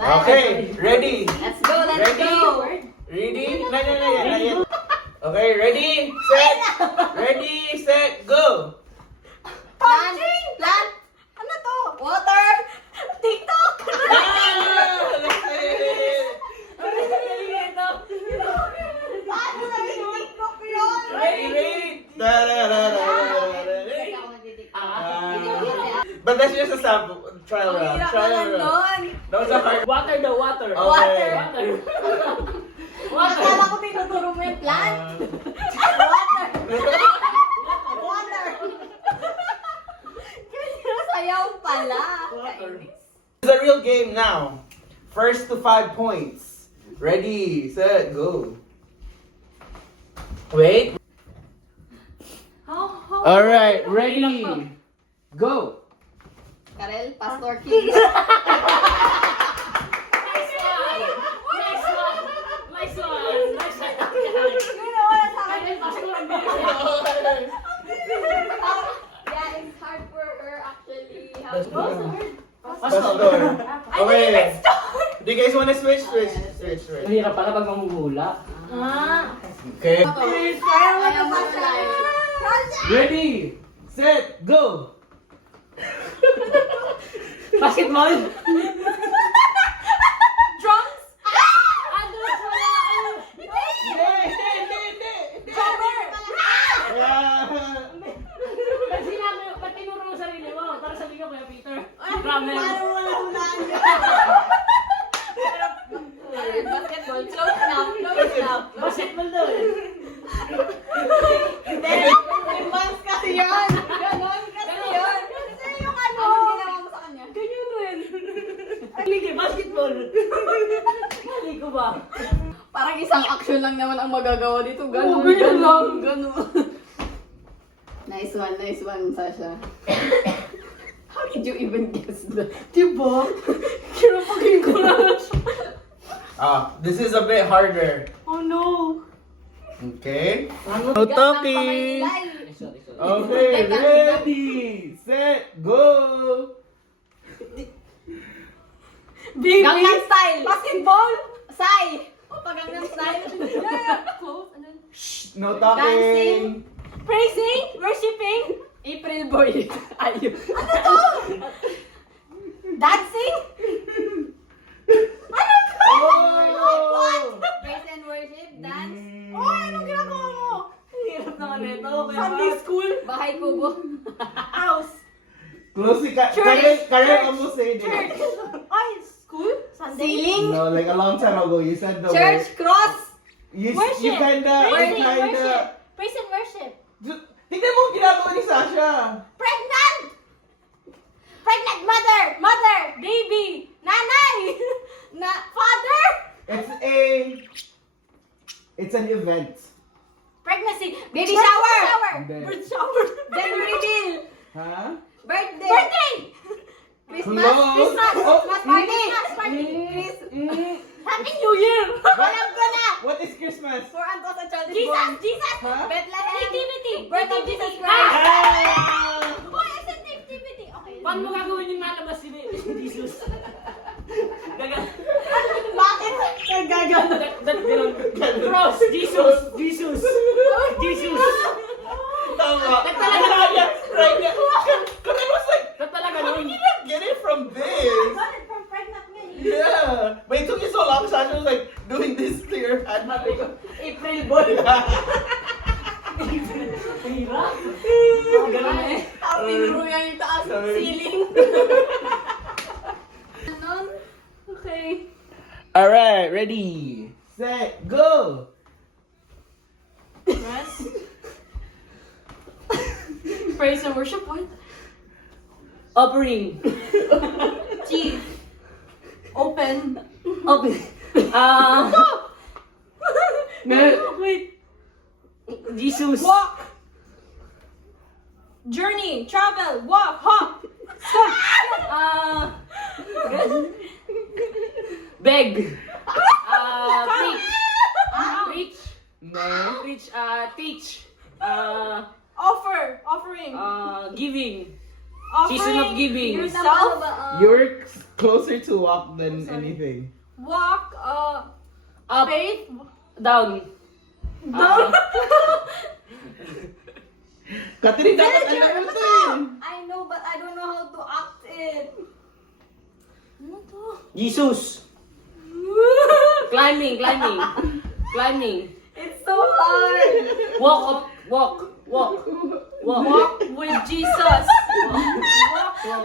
Okay, ready? Let's go, let's Ready? go. Ready? No, not yet. Okay, ready, set, go! Plant, plant. Ano to? Water. TikTok. Ah! That's it! Paano na yung TikTok yun? Wait! Da-da-da-da-da-da. But that's just a sample. Trial round. Trial round. That was a hard. Water daw, water. Okay. Water. Akala ko tinuturo mo yung plant. Water. Water. Sayaw pala. It's a real game now. First to 5 points. Ready, set, go. Wait. All right, ready, go. Karel, Pastor King. Nice one. Nice one. Nice one. Yun wala sa akin. Yeah, it's hard for her actually. How to Pastor. Okay. Do you guys want to switch? Switch. Mahirap pala pag mamumula. Okay. Ayaw mo na. Ready, set, go. Basketball? Drums? Pag sinabi, pag tinuro mo sarili mo, para sabihin ko Kuya Peter. Drummer. Basketball. Close enough. Basketball daw eh. Hindi. Advance kasi yun. Ganon kasi yun. Kasi yung ano. Anong ginawa mo sa kanya? Ganyan rin. Hindi, basketball. Mali ko ba? Parang isang action lang naman ang magagawa dito. Ganon. Oo, ganyan lang. Ganon. Nice one, Sasha. How did you even guess that? Diba? Kinapagin ko na siya. This is a bit harder. Oh no. Okay. No Bigat ng talking. pamailay. Sorry. Okay, ready, set, go. Baby. Gangnam Style. Basketball. Sai. Opa, Gangnam Style. Close. Ano? Shh, no talking. Praising. Worshipping. April Boy. Ayun. Ano to? Dancing? Ano to? Oh! Praise and worship. Dance. Anong ginagawa mo? Hirap naman nito. Sunday school. Bahay kubo. House. Close the Church. Karen almost said Church. it. Ay, school? Ceiling. No, like a long time ago, you said the Church. word. Cross. You Worship. kinda. Praise and worship. Tignan mo ang ginagawa ni Sasha. Pregnant. Pregnant mother. Mother. Baby. Nanay. Father. It's an event. Pregnancy. Baby shower. Hindi. Birth shower. Then reveal. Huh? Birthday. Birthday. Christmas. Close. Christmas. Oh. Christmas party. Christmas party. Happy New Year. Alam ko na. What is Christmas? For unto us a child is born. Jesus. Huh? Bethlehem. Nativity. Birth of Jesus Christ. Ah! Oh, I said nativity. Okay. Paano mo gagawin yung malabas si Jesus? Bakit? Ganun. Cross. Jesus. Tama. Nagtalaga. Right now. Because I was like, Talaga how nun. did you not get it from this? Got it from pregnant me. Yeah. But it took you so long, Sasha was like doing this to your hand. Sabi ko, April boy. Hirap. Ganun eh. Pinuro yan yung taas ng Sorry. ceiling. Ganon. Okay. Alright, ready, set, go! Praise and worship. What? Offering. G. Open. Open. Wait. Jesus. Walk. Journey. Travel. Walk. Hop. Beg. Preach. No. Preach. Teach. Offer. Offering. Giving. Offering. Season of giving. Yourself. Your Closer to walk than anything. Walk, Up, faith. down. Down. Catherine, dapat alam mo to eh. I know, but I don't know how to act it. Ano to? Jesus. Climbing. It's so hard. Walk. Walk with Jesus. Walk.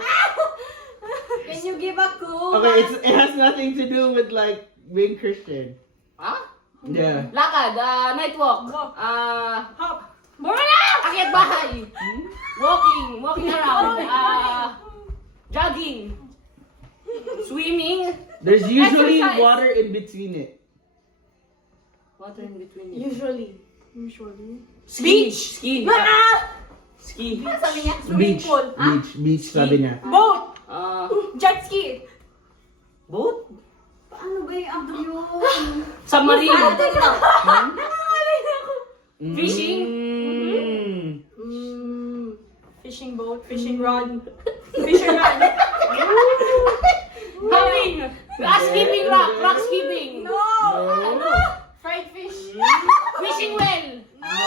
Can you give a clue? Okay, it has nothing to do with like being Christian. Ah? Yeah. Lakad, night walk. Hop. Bumala! Akyat bahay. Walking around. Jogging. Swimming. There's usually Exercise. water in between it. Water in between. Usually. Beach. Ski. Ah! Ski. Ano sabi niya? Swimming Beach. pool. Ah? Beach, sabi niya. Boat. Jet ski. Boat. Paano ba yung abdo yun? Submarine. Nangangalin ako. Fishing. Fishing boat, fishing rod, fishing rod. Having. Skipping rock skipping. No! No. Fried fish. Fishing well. No.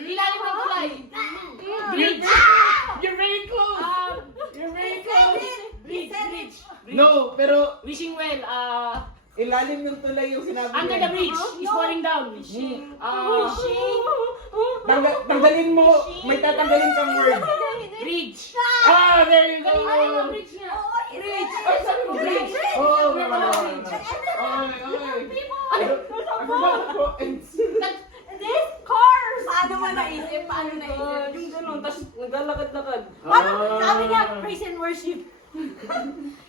Ilalim ng tulay. Bridge. You're very close. You're very close. Bridge. No, pero Wishing well. ilalim ng tulay yung sinabi Under niya. the bridge. Is falling down. Fishing. Tanggalin mo, may tatanggalin kang word. Bridge. Ah, there you go. Ano yung bridge niya? Bridge. Ay, sabi mo bridge. Oh, Where no, pala no, bridge? Okay. Ano? I forgot to This cars. Paano mo naisip? Paano naisip? Yung ganun, tapos naglalakad-lakad. Paano? Sabi niya, praise and worship.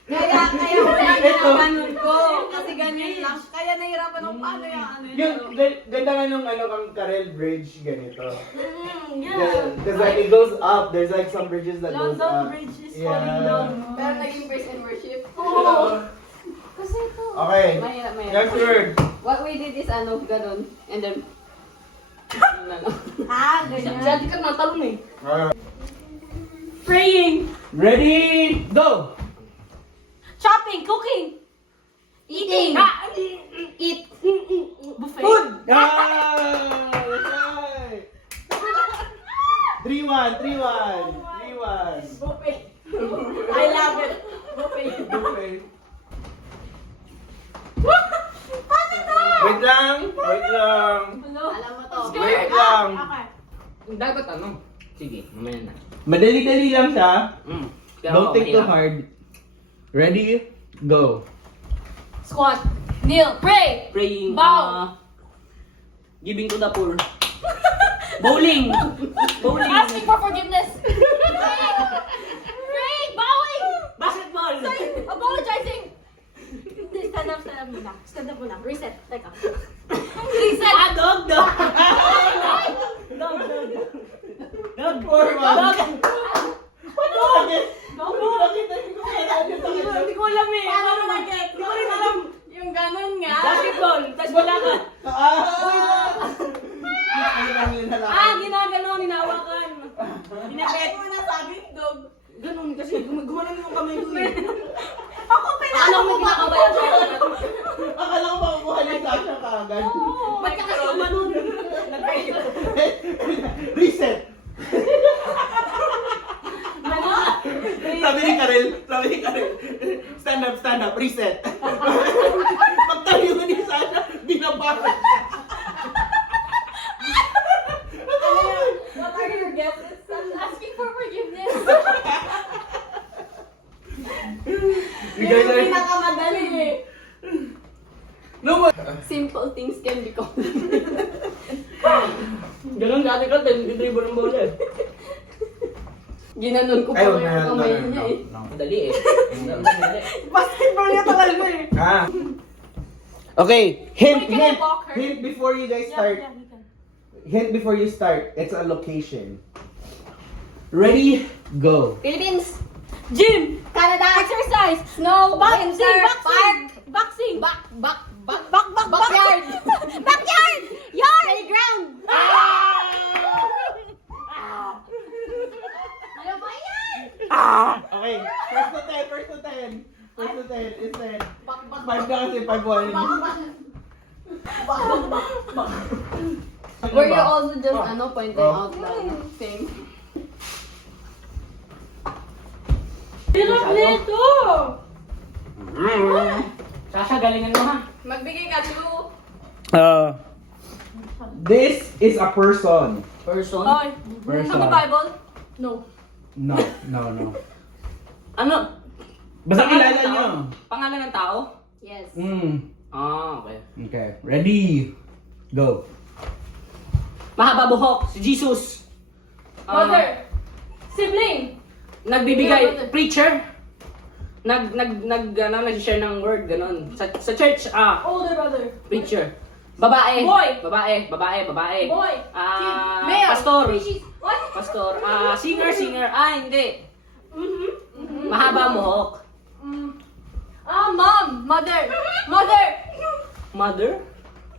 Kaya ko lang ginaganon ko. Kasi ganyan lang. Kaya nahirapan ako paano yung ano Yung yun. ganda nga nung kang Karel Bridge ganito. Yeah. Because like it goes up. There's like some bridges that goes London up. Bridge is Yeah. falling down. Pero naging praise and worship. Oo. Kasi ito. Okay. Mahirap. Next word. What we did is ganun. And then, Ganyan. Dati ka natalon eh. Praying. Ready? Go. Shopping. Cooking. Eating. Eat. Buffet. Food. That's right. 3-1. 3-1. Buffet. I love it. Buffet. Okay. Paano to? Wait lang. Ano? Alam mo to. Wait lang. Okay. Dapat Sige, mamaya na. Madali-dali lang siya. Kaya Don't ako, think too mahirap. hard. Ready? Go. Squat. Kneel. Pray. Praying. Bow. Giving to the poor. Bowling. Asking for forgiveness. Praying. Bowing. Basketball. Apologizing. Stand up muna. Reset. Teka. Reset. Dog. Dog. 4-1. Hindi ko alam eh. Paano mag-get? Hindi ko rin alam. Yung ganun nga. Basketball. Tapos wala ka. Ginagano, hinawakan. Hinipet. Ano na sabi? Dog. Ganun kasi, gumanon yung kamay ko eh. Ako Alam mo, kinakabayan siya. Akala ko makukuha ni Sasha kaagad. Ba't ka kasi gumanon? Reset. Sabi ni Karel, stand up, reset. Pagtayo ni Sasha, binabara. What are your guesses? I'm asking for forgiveness. You guys Yung are... pinakamadali eh. No, what? Simple things can be Ganun dati ka, dribble ng bola eh. Ginanon ko pa Ayaw, yung kamay niya eh. Madali eh. Madali. Basketball niya talaga eh. Ah. Okay, Wait, can I walk her? hint before you guys start. Yeah, you can. Hint before you start. It's a location. Ready? Go. Philippines. Gym. Canada. Exercise. Snow. Boxing. Park. Boxing. Backyard. Backyard. Yard. Playground. Ano ba yan? Okay. First to 10. First to 10 is 10. 5 na kasi 5-1. Were you also just pointing out the thing? Hirap nito! Sasha, galingan mo ha. Magbigay ka clue. This is a person. Person. Ay, Person. sa Bible? No. No. Ano? Basta Pangalan kilala ng tao? nyo. Pangalan ng tao? Yes. Okay. Okay. Ready. Go. Mahaba buhok, si Jesus. Mother. Sibling. Nagbibigay, Mother. preacher. Nag-share ng word, ganun. Sa church, Older brother. preacher. Babae. Boy. Babae. Boy. Male. Pastor. Species. What? Pastor. Singer. Hindi. Mm-hmm. Mahaba buhok. Mom. Mother. Mother?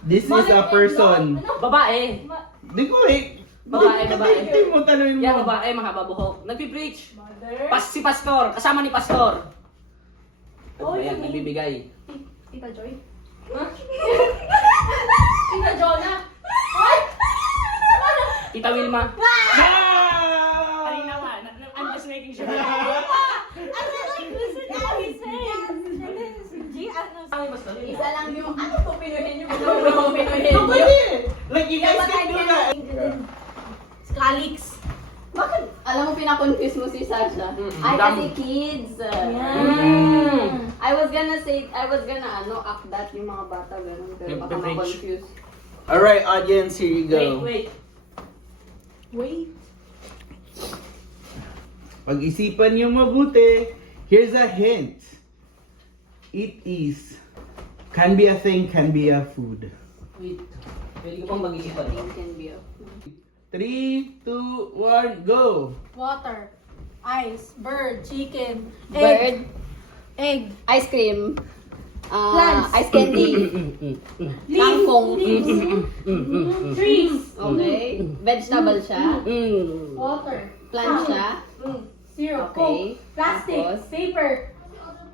This is a person. Babae. Di ko eh. Babae. Hindi mo tanongin mo. Yan, babae, mahaba buhok. Nagpi-preach. Mother. Si pastor, kasama ni pastor. Oh, Ayan, yun. nagbibigay. Tita Joy. Huh? Tita Jonah. What? Tita Wilma. Ah! Kanina nga, I'm just making sure. Isa lang yung kung pinuhin yung pinuhin No, pwede. Like, you guys can do that. Calix. Bakit? Alam mo, pinakonfuse mo si Sasha. Ay, kasi kids. I was gonna act that yung mga bata, gano'n. Pero baka Preach. ma-confuse. Alright, audience, here you go. Wait. Pag-isipan niyo mabuti. Here's a hint. It is. Can be a thing, can be a food. Wait. Pwede ko pang mag-isipan. It can be a 3, 2, 1, go! Water. Ice. Bird. Chicken. bird, Egg. ice cream, Plants. ice candy, kangkong. Trees. Okay. Vegetable siya. Water. Plant siya. Syrup. Okay. Coke. Plastic. Tapos? Paper.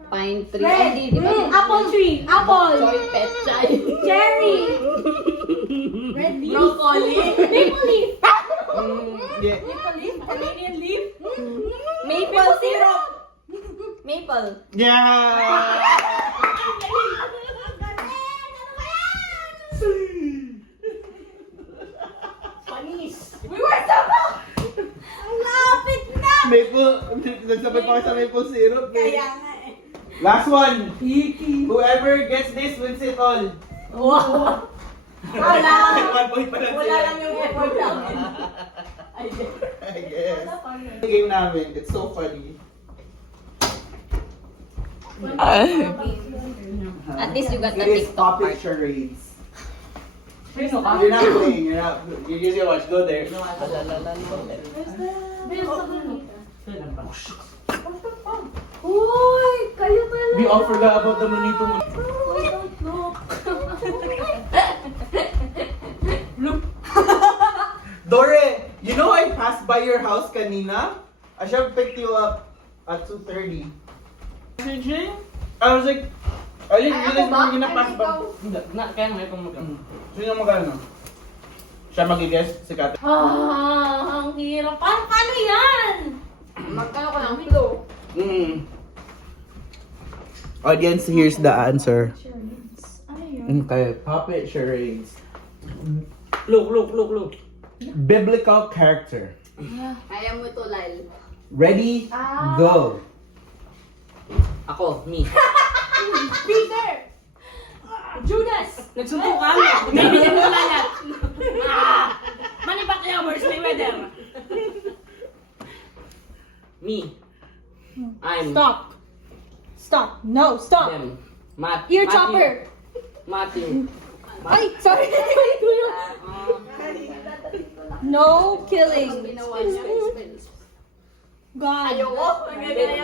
Pine tree. Red. Ay, di ba? Apple tree. Apple. Choy pet chai. Cherry. Red leaf. Broccoli. Maple leaf. Yeah. Maple leaf. Canadian leaf. Maple syrup. Maple. Yeah! Panis. We were so Ang lapit na. Maple, nagsabay pa kayo sa maple syrup. Kaya nga eh. Last one. Whoever gets this wins it all. Wow. Wala. 1 point pa lang Wala sila. lang yung effort namin. I guess. The game namin, it's so funny. At least you got the It is TikTok puppet part. charades. Sino ka? You're not playing, you're just gonna watch. Go there. Uy, kayo pala. We all forgot about the Manito mo. I don't know. Dore, you know I passed by your house kanina? I should have picked you up at 2:30. I was like, I didn't Ay, realize ako ba? na gina-pass Ay, ba? ikaw. Kaya ngayon kung mag- Sino magkano? Siya mag-guess? Si Kate? Ang hirap. Paano yan? Magkano ko ng flow? Audience, here's the answer. Ano yun? Okay, puppet charades. Look. Biblical character. Kaya mo to, Lyle. Ready? Go. Ako, me. Peter! Judas! Nagsuntukan! Hindi mo lalat! Manny Pacquiao versus Mayweather! Me. I'm Stop. No, stop. them. Ear Matthew. chopper. Matthew. Ay, sorry. No killing. Ginawa niya. God. Ayoko.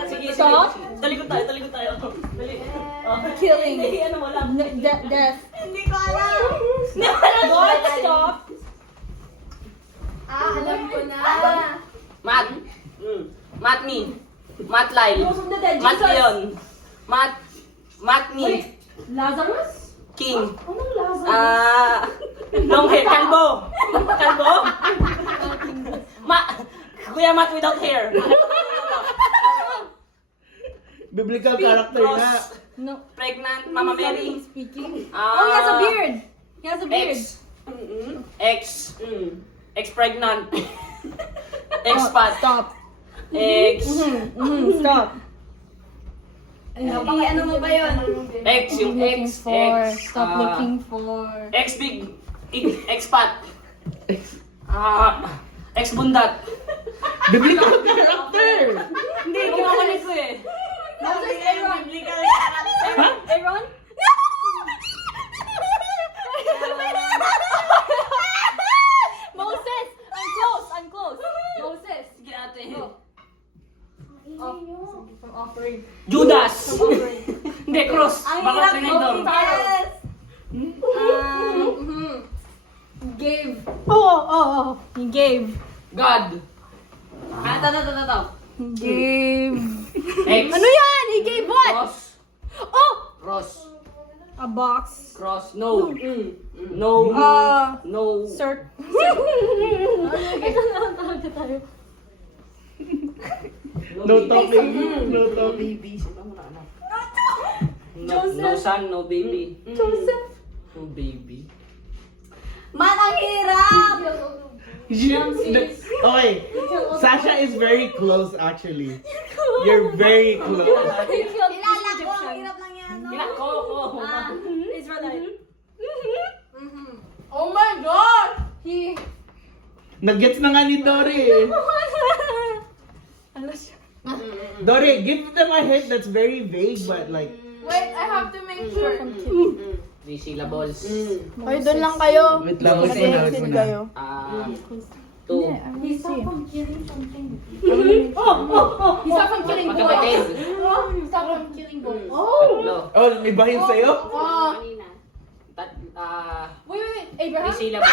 Sige, Stop. Talikod tayo. Dali. Killing. Ano mo lang? Death. Hindi ko alam. God, stop. Alam ko na. Matt. Matt me. Matt Lyle. Most of the dead. Matt Jesus. Leon. Matt Wait, Ni. Lazarus? King. Anong Lazarus? Long hair. Kalbo. Kalbo. Kuya Matt without hair. Biblical character Cross. na. No. Pregnant. Mama Mary. Speaking. Ah, Oh, he has a beard. He has a beard. Ex pregnant. Expat. Stop. Ex. Stop. Ano mo ba yun? Ex yung ex. Stop looking for. Ex big. Expat. Ex bundat. Biblical character! Hindi, kinakulit ko eh. Moses, Aaron. Aaron? Moses! I'm close. Moses. Sige ate. From offering. Judas. Hindi, cross. Ang Baka hirap trinidor. mo. Yes. Gave. Oh. He gave. God. Ito. He gave. Ex. Ano yan? He gave what? Cross. Oh! Cross. A box. Cross. No. No. No. Cert. No talking. No talking. Baby. Sino mo na anak? No son, no baby. Joseph. No baby. Man, ang hirap! Okay, Sasha is very close actually. You're very close. Kilala ko, ang hirap lang yan, no? Kila ko. Israelite. Oh my God! He. Nag-gets na nga ni Dory. Ano siya? Dory, give them a hint that's very vague but like... Wait, I have to make sure. 3 syllables. Ay, doon lang kayo. Wait lang, wait muna, wait muna. kayo. 2. He stop from killing something. He stopped from killing boys. Magkapatid. He stopped from killing boys. Tatlo. Oh, may bahin sa'yo? Oh. Wait, Wait, Abraham? 3 syllables.